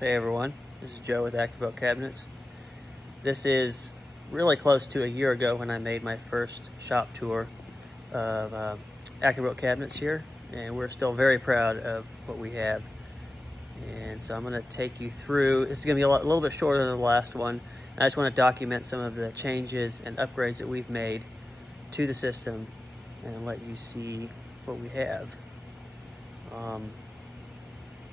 Hey everyone, this is Joe with AccuBuilt Cabinets. This is really close to a year ago when I made my first shop tour of AccuBuilt Cabinets here, and we're still very proud of what we have. And so I'm going to take you through. This is going to be a little bit shorter than the last one. I just want to document some of the changes and upgrades that we've made to the system and let you see what we have.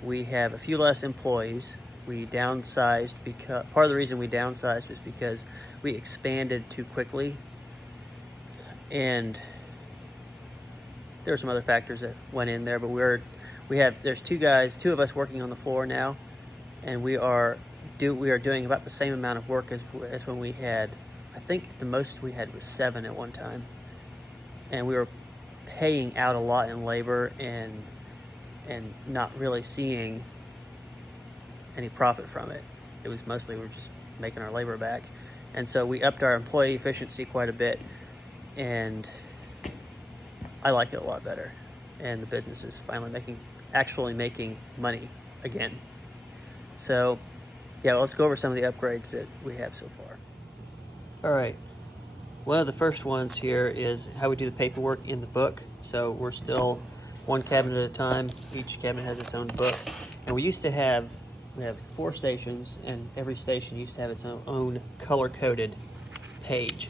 We have a few less employees. We downsized because part of the reason we downsized was because we expanded too quickly, and there were some other factors that went in there. But there's two of us working on the floor now, and we are doing about the same amount of work as when we had. I think the most we had was 7 at one time, and we were paying out a lot in labor and not really seeing any profit from it. It was mostly we're just making our labor back. And so we upped our employee efficiency quite a bit, and I like it a lot better. And the business is finally actually making money again. So yeah, let's go over some of the upgrades that we have so far. All right, one of the first ones here is how we do the paperwork in the book. So we're still one cabinet at a time. Each cabinet has its own book. And we have 4 stations, and every station used to have its own color-coded page.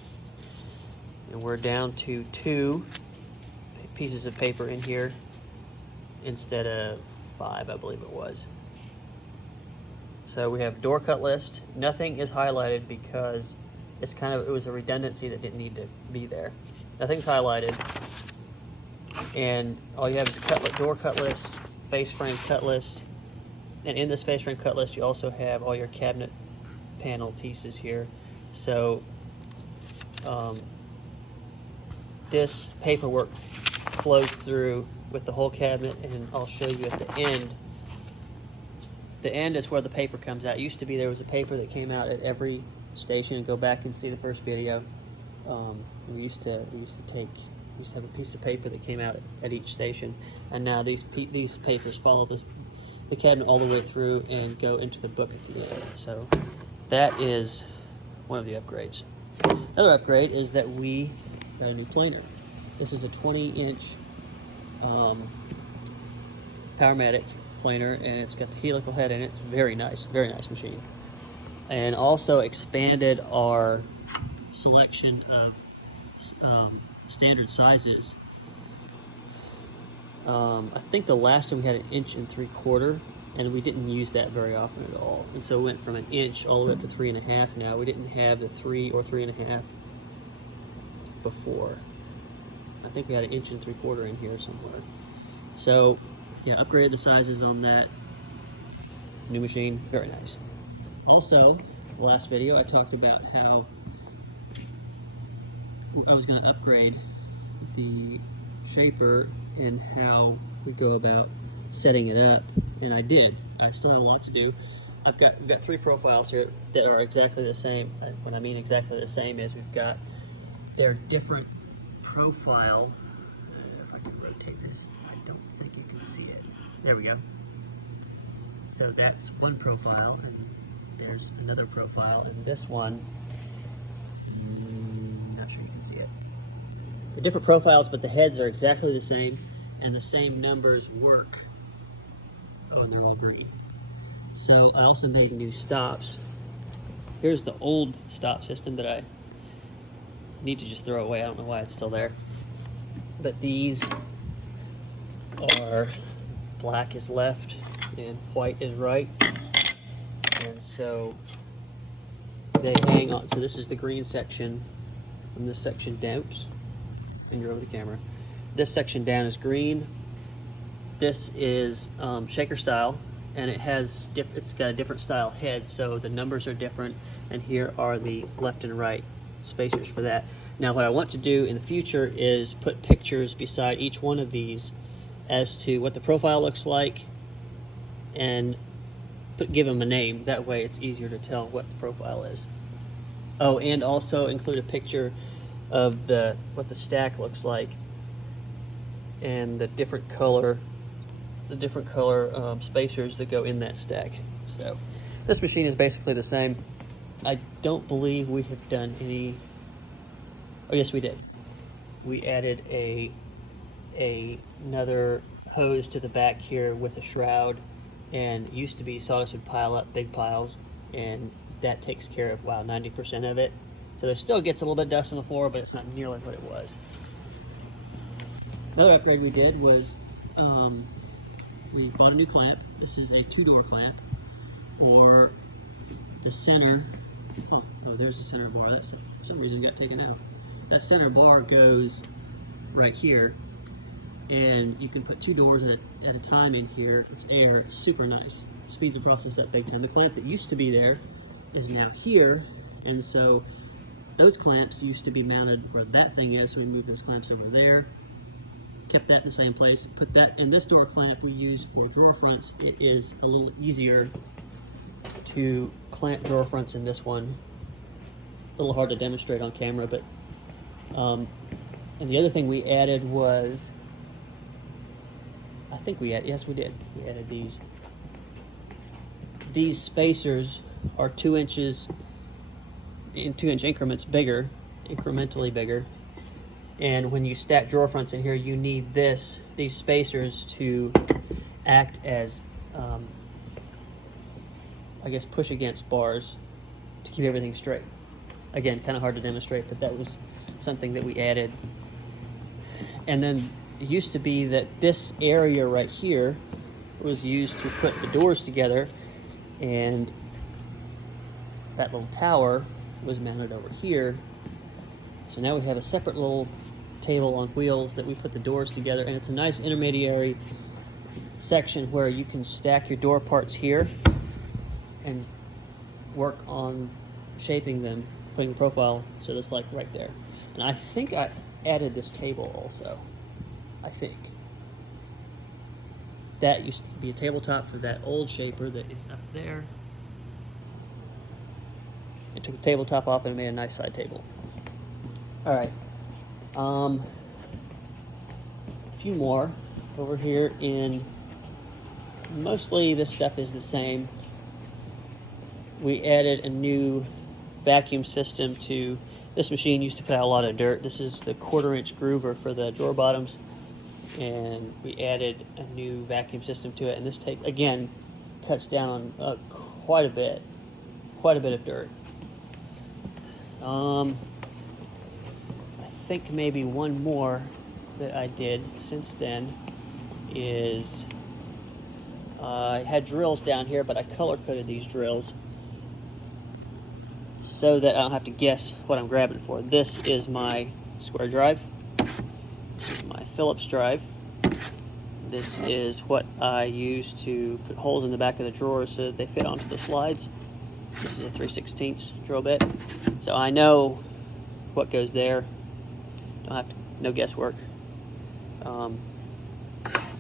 And we're down to 2 pieces of paper in here instead of 5, I believe it was. So we have door cut list. Nothing is highlighted because it was a redundancy that didn't need to be there. Nothing's highlighted. And all you have is a door cut list, face frame cut list, and in this face frame cut list you also have all your cabinet panel pieces here. So this paperwork flows through with the whole cabinet, and I'll show you at the end. The end is where the paper comes out. It used to be there was a paper that came out at every station. Go back and see the first video. We used to have a piece of paper that came out at each station, and now these papers follow the cabinet all the way through and go into the book at the end. So that is one of the upgrades. Another upgrade is that we got a new planer. This is a 20-inch Powermatic planer, and it's got the helical head in it. It's very nice machine. And also expanded our selection of standard sizes. I think the last time we had an 1 3/4 inch, and we didn't use that very often at all. And so we went from 1 inch all the way up to 3.5 now. We didn't have the 3 or 3.5 before. I think we had an 1 3/4 inch in here somewhere. So yeah, upgraded the sizes on that. New machine, very nice. Also, the last video I talked about how I was going to upgrade the shaper and how we go about setting it up, and I did. I still have a lot to do. We've got 3 profiles here that are exactly the same. When I mean exactly the same is they're different profile. If I can rotate this, I don't think you can see it. There we go. So that's one profile, and there's another profile, and this one, not sure you can see it. They're different profiles, but the heads are exactly the same, and the same numbers work. Oh, and they're all green. So I also made new stops. Here's the old stop system that I need to just throw away. I don't know why it's still there. But these are black is left and white is right. And so they hang on. So this is the green section from this section down. Oops, finger over the camera. This section down is green. This is shaker style, and it's got a different style head, so the numbers are different, and here are the left and right spacers for that. Now what I want to do in the future is put pictures beside each one of these as to what the profile looks like, and give them a name. That way it's easier to tell what the profile is. Oh, and also include a picture of what the stack looks like and the different color the different color spacers that go in that stack. So this machine is basically the same. I don't believe we have done any. Oh yes, we did. We added another hose to the back here with a shroud, and it used to be sawdust would pile up big piles, and that takes care of 90% of it. So there still gets a little bit of dust on the floor, but it's not nearly what it was. Another upgrade we did was we bought a new clamp. This is a 2-door clamp, or the center. Oh, there's the center bar. That's for some reason got taken out. That center bar goes right here, and you can put 2 doors at a time in here. It's air. It's super nice. Speeds the process up big time. The clamp that used to be there is now here, and so those clamps used to be mounted where that thing is, so we moved those clamps over there, kept that in the same place, put that in this door clamp we use for drawer fronts. It is a little easier to clamp drawer fronts in this one. A little hard to demonstrate on camera, but and the other thing we added was, I think we added these. These spacers are 2 inches in 2-inch increments bigger, incrementally bigger. And when you stack drawer fronts in here, you need these spacers to act as, I guess, push against bars to keep everything straight. Again, kind of hard to demonstrate, but that was something that we added. And then it used to be that this area right here was used to put the doors together, and that little tower was mounted over here. So now we have a separate little table on wheels that we put the doors together, and it's a nice intermediary section where you can stack your door parts here and work on shaping them, putting the profile so that's like right there. And I think I added this table also. I think that used to be a tabletop for that old shaper that is up there. I took the tabletop off and made a nice side table. All right, a few more over here in, mostly this stuff is the same. We added a new vacuum system to this machine. Used to put out a lot of dirt. This is the 1/4-inch groover for the drawer bottoms, and we added a new vacuum system to it, and this again cuts down on quite a bit of dirt. I think maybe one more that I did since then is I had drills down here, but I color coded these drills so that I don't have to guess what I'm grabbing for. This is my square drive. This is my Phillips drive. This is what I use to put holes in the back of the drawers so that they fit onto the slides. This is a 3/16 drill bit. So I know what goes there. No guesswork.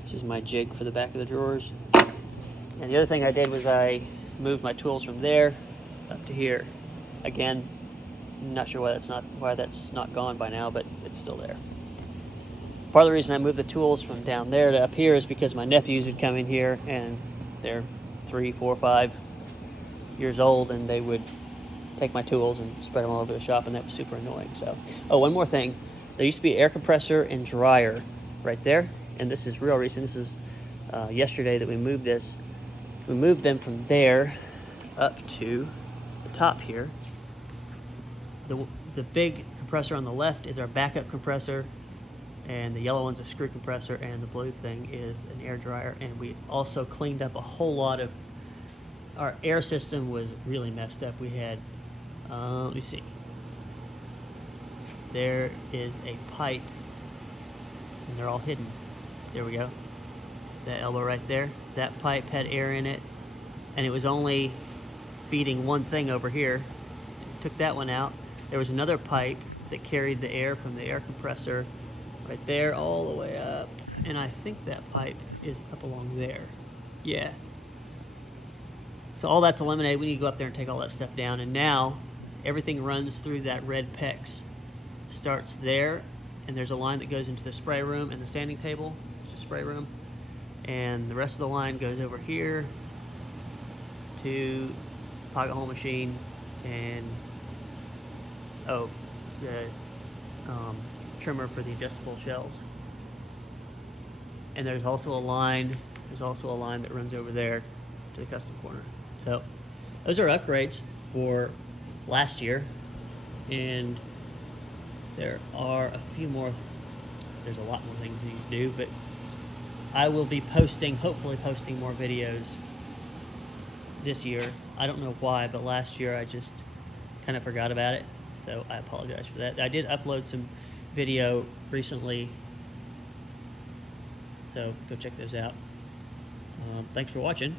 This is my jig for the back of the drawers. And the other thing I did was I moved my tools from there up to here. Again, I'm not sure why that's not gone by now, but it's still there. Part of the reason I moved the tools from down there to up here is because my nephews would come in here, and they're 3, 4, 5 years old, and they would take my tools and spread them all over the shop, and that was super annoying. So, one more thing. There used to be an air compressor and dryer right there, and this is real recent. This is yesterday that we moved this. We moved them from there up to the top here. The big compressor on the left is our backup compressor, and the yellow one's a screw compressor, and the blue thing is an air dryer. And we also cleaned up a whole lot of, our air system was really messed up. We had, let me see. There is a pipe, and they're all hidden. There we go. That elbow right there. That pipe had air in it, and it was only feeding one thing over here. Took that one out. There was another pipe that carried the air from the air compressor right there all the way up, and I think that pipe is up along there. Yeah. So all that's eliminated. We need to go up there and take all that stuff down, and now everything runs through that red PEX. Starts there, and there's a line that goes into the spray room and the sanding table, which is spray room, and the rest of the line goes over here to pocket hole machine and the trimmer for the adjustable shelves. And there's also a line that runs over there to the custom corner. So those are upgrades for last year, and there are a few more. There's a lot more things you need to do, but I will be hopefully posting more videos this year. I don't know why, but last year I just kind of forgot about it, so I apologize for that. I did upload some video recently, so go check those out. Thanks for watching.